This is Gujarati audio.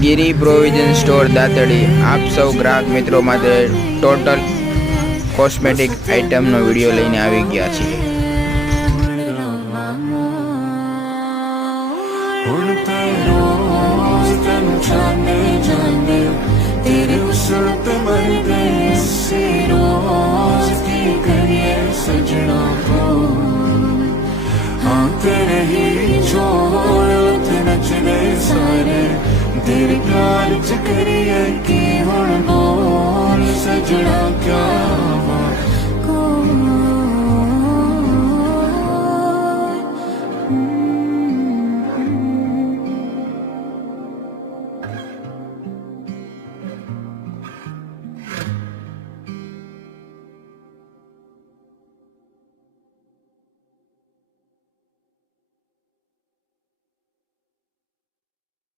ગિરી પ્રોવિઝન સ્ટોર દાતડી. આપ સૌ ગ્રાહક મિત્રો માટે ટોટલ કોસ્મેટિક આઇટમનો વીડિયો લઈને આવી ગયા છીએ. सजना को आते ਤੇਰੇ ਪਿਆਰ ਚ ਕਰੀਏ ਕੀ ਹੁਣ ਬੋਲ ਸਜਣਾ ਕਿਆ ਵਾ ਕੋ